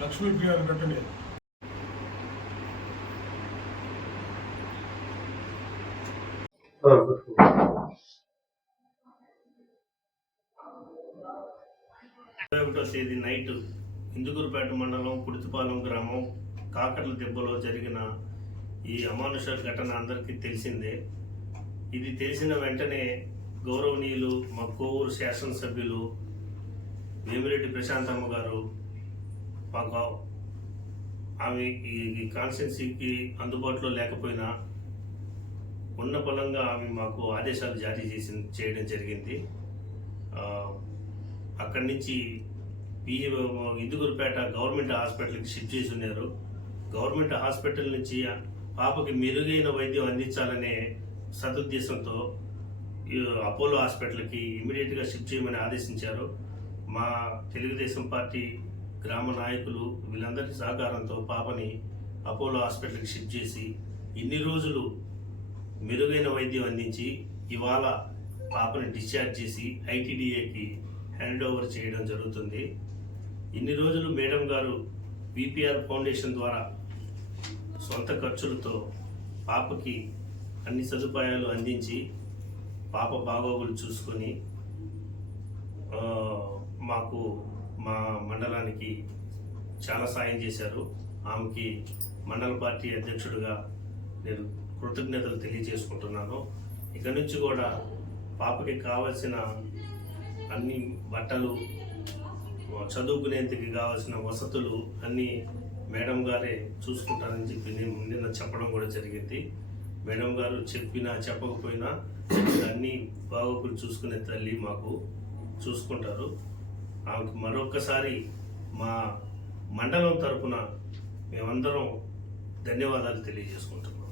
లక్ష్మీ ప్రియాలు పెట్టండి ఒకటో తేదీ నైట్ ఇందుకూరుపేట మండలం కుడితిపాలెం గ్రామం కాకర్ల దెబ్బలో జరిగిన ఈ అమానుష ఘటన అందరికీ తెలిసిందే. ఇది తెలిసిన వెంటనే గౌరవనీయులు మా కోవూరు శాసనసభ్యులు వేమిరెడ్డి ప్రశాంతమ్మ గారు మాకు ఆమె ఈ ఈ కాన్స్టిట్యున్సీకి అందుబాటులో లేకపోయినా ఉన్న పొలంగా ఆమె మాకు ఆదేశాలు జారీ చేసి చేయడం జరిగింది. అక్కడి నుంచి పి ఇందుగురుపేట గవర్నమెంట్ హాస్పిటల్కి షిఫ్ట్ చేసి ఉన్నారు. గవర్నమెంట్ హాస్పిటల్ నుంచి పాపకి మెరుగైన వైద్యం అందించాలనే సదుద్దేశంతో అపోలో హాస్పిటల్కి ఇమీడియట్గా షిఫ్ట్ చేయమని ఆదేశించారు. మా తెలుగుదేశం పార్టీ గ్రామ నాయకులు వీళ్ళందరి సహకారంతో పాపని అపోలో హాస్పిటల్కి షిఫ్ట్ చేసి ఇన్ని రోజులు మెరుగైన వైద్యం అందించి ఇవాళ పాపని డిశ్చార్జ్ చేసి ఐటీడీఏకి హ్యాండ్ ఓవర్ చేయడం జరుగుతుంది. ఇన్ని రోజులు మేడం గారు విపిఆర్ ఫౌండేషన్ ద్వారా సొంత ఖర్చులతో పాపకి అన్ని సదుపాయాలు అందించి పాప బాగోగులు చూసుకొని మాకు మా మండలానికి చాలా సాయం చేశారు. ఆమెకి మండల పార్టీ అధ్యక్షుడిగా నేను కృతజ్ఞతలు తెలియజేసుకుంటున్నాను. ఇక నుంచి కూడా పాపకి కావలసిన అన్ని బట్టలు చదువుకునేందుకు కావాల్సిన వసతులు అన్నీ మేడం గారే చూసుకుంటారని చెప్పి నేను నిన్న చెప్పడం కూడా జరిగింది. మేడం గారు చెప్పినా చెప్పకపోయినా అన్నీ బాగోగులు చూసుకునే తల్లి మాకు చూసుకుంటారు. ఆమెకు మరొక్కసారి మా మండలం తరపున మేమందరం ధన్యవాదాలు తెలియజేసుకుంటున్నాం.